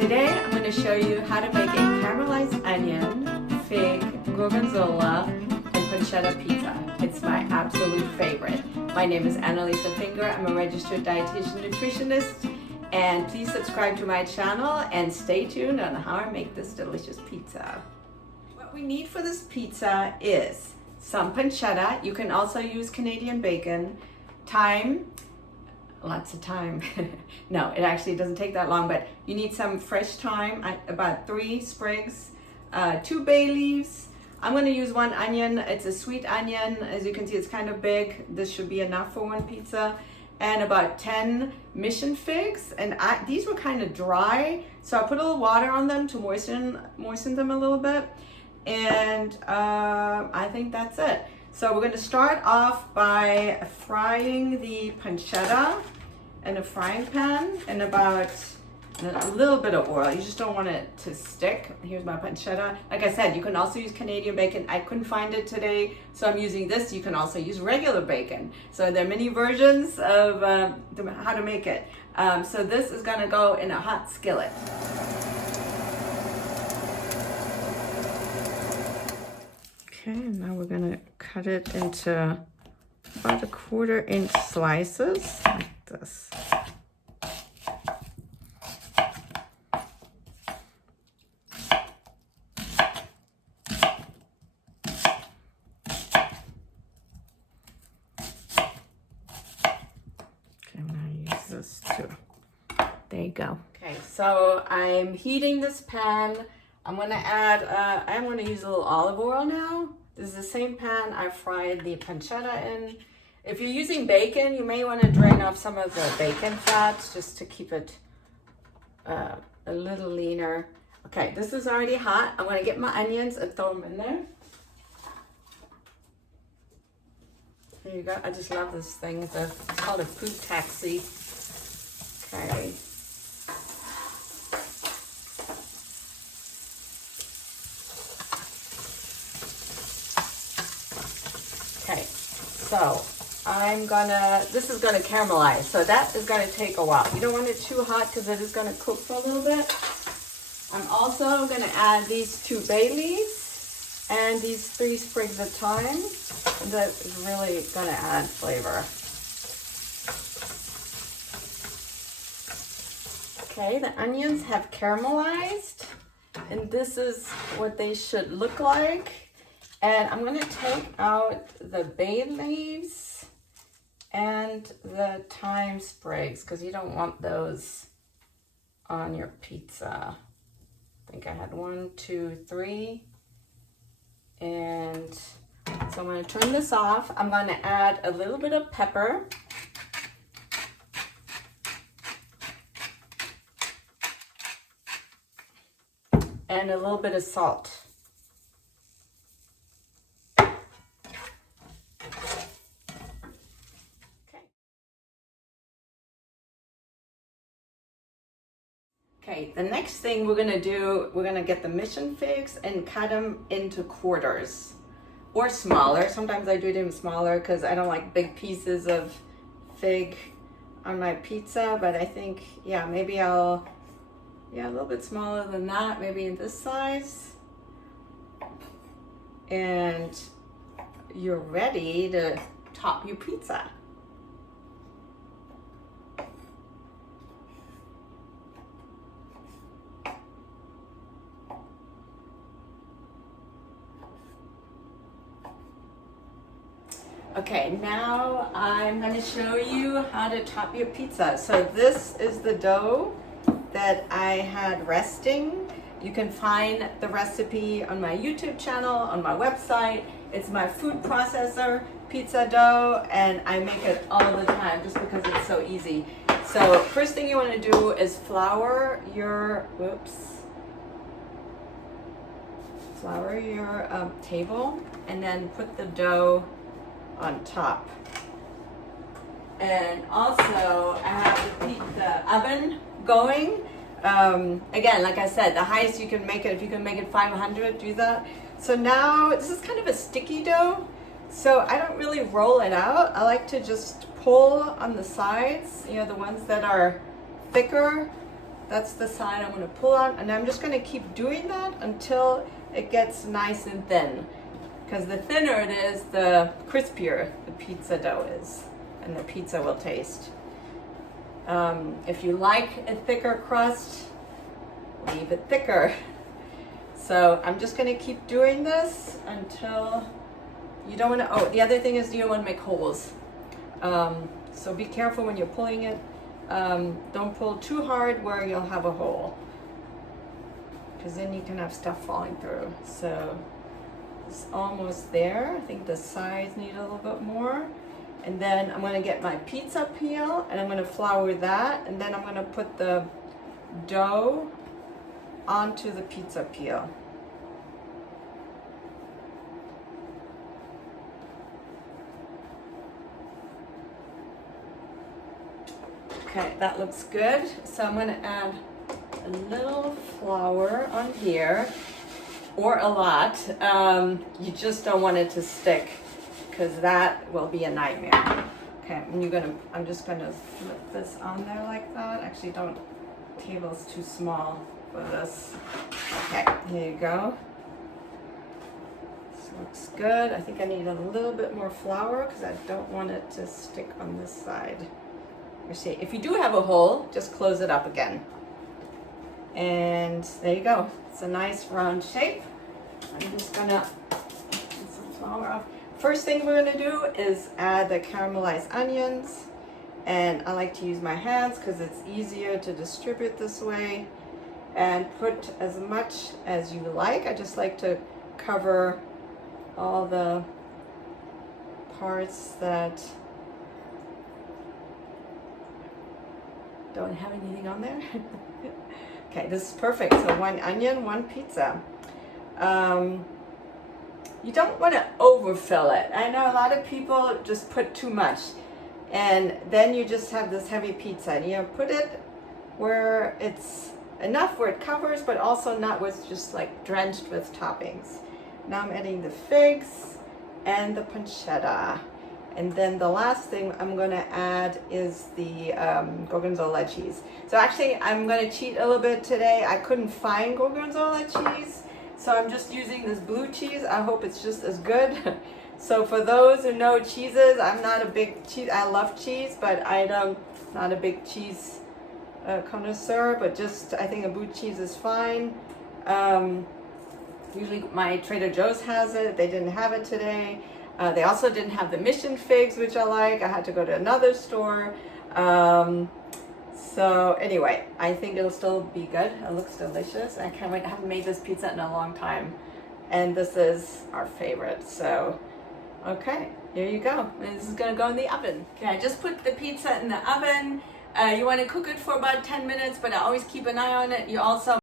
Today I'm going to show you how to make a caramelized onion, fig, gorgonzola, and pancetta pizza. It's my absolute favorite. My name is Annalisa Finger. I'm a registered dietitian nutritionist, and please subscribe to my channel and stay tuned on how I make this delicious pizza. What we need for this pizza is some pancetta. You can also use Canadian bacon, thyme, lots of thyme. No, it actually doesn't take that long, but you need some fresh thyme, about 3 sprigs, 2 bay leaves. I'm going to use 1 onion. It's a sweet onion. As you can see, it's kind of big. This should be enough for one pizza. And about 10 mission figs. And these were kind of dry, so I put a little water on them to moisten them a little bit. And I think that's it. So we're going to start off by frying the pancetta in a frying pan in about a little bit of oil. You just don't want it to stick. Here's my pancetta. Like I said, you can also use Canadian bacon. I couldn't find it today, so I'm using this. You can also use regular bacon. So there are many versions of how to make it. So this is going to go in a hot skillet. Okay, now we're going to cut it into about 1/4 inch slices like this. Okay, I'm going to use this too. There you go. Okay, so I'm heating this pan. I'm going to add, I'm going to use a little olive oil now. This is the same pan I fried the pancetta in. If you're using bacon, you may want to drain off some of the bacon fats just to keep it a little leaner. Okay, this is already hot. I'm going to get my onions and throw them in there. Here you go. I just love this thing. It's called a food taxi. Okay. Okay, so this is gonna caramelize, so that is gonna take a while. You don't want it too hot because it is gonna cook for a little bit. I'm also gonna add these 2 bay leaves and these 3 sprigs of thyme. That is really gonna add flavor. Okay, the onions have caramelized, and this is what they should look like. And I'm going to take out the bay leaves and the thyme sprigs because you don't want those on your pizza. I think I had 1, 2, 3. And so I'm going to turn this off. I'm going to add a little bit of pepper. And a little bit of salt. Okay, the next thing we're gonna do, we're gonna get the mission figs and cut them into quarters or smaller. Sometimes I do it even smaller because I don't like big pieces of fig on my pizza, but I think, yeah, maybe a little bit smaller than that, maybe in this size. And you're ready to top your pizza. Okay, now I'm going to show you how to top your pizza. So this is the dough that I had resting. You can find the recipe on my YouTube channel, on my website. It's my food processor pizza dough, and I make it all the time just because it's so easy. So first thing you want to do is flour your table, and then put the dough on top. And also I have the oven going. Again, like I said, the highest you can make it, if you can make it 500, do that. So now this is kind of a sticky dough, so I don't really roll it out. I like to just pull on the sides, the ones that are thicker, That's the side I'm going to pull out, and I'm just going to keep doing that until it gets nice and thin. Because the thinner it is, the crispier the pizza dough is, and the pizza will taste. If you like a thicker crust, leave it thicker. So I'm just going to keep doing this until you don't want to. Oh, the other thing is you don't want to make holes. So be careful when you're pulling it. Don't pull too hard where you'll have a hole, because then you can have stuff falling through. So it's almost there. I think the sides need a little bit more. And then I'm going to get my pizza peel and I'm going to flour that, and then I'm going to put the dough onto the pizza peel. Okay, that looks good. So I'm going to add a little flour on here, or a lot. You just don't want it to stick, because that will be a nightmare. Okay, and I'm just gonna flip this on there like that. Actually, don't, table's too small for this. Okay, here you go. This looks good. I think I need a little bit more flour because I don't want it to stick on this side. You see, if you do have a hole, just close it up again. And there you go. It's a nice round shape. I'm just gonna get some flour off. First thing we're gonna do is add the caramelized onions. And I like to use my hands because it's easier to distribute this way. And put as much as you like. I just like to cover all the parts that don't have anything on there. Okay, this is perfect. So 1 onion, 1 pizza. You don't want to overfill it. I know a lot of people just put too much, and then you just have this heavy pizza. And you put it where it's enough where it covers, but also not where it's just like drenched with toppings. Now I'm adding the figs and the pancetta. And then the last thing I'm going to add is the Gorgonzola cheese. So actually, I'm going to cheat a little bit today. I couldn't find Gorgonzola cheese, so I'm just using this blue cheese. I hope it's just as good. So for those who know cheeses, I'm not a big cheese. I love cheese, but I'm not a big cheese connoisseur. But just I think a blue cheese is fine. Usually my Trader Joe's has it. They didn't have it today. They also didn't have the Mission figs, which I like. I had to go to another store. So anyway, I think it'll still be good. It looks delicious. I can't wait. I haven't made this pizza in a long time. And this is our favorite. So, okay, here you go. And this is gonna go in the oven. Okay, I just put the pizza in the oven. You wanna cook it for about 10 minutes, but I always keep an eye on it. You also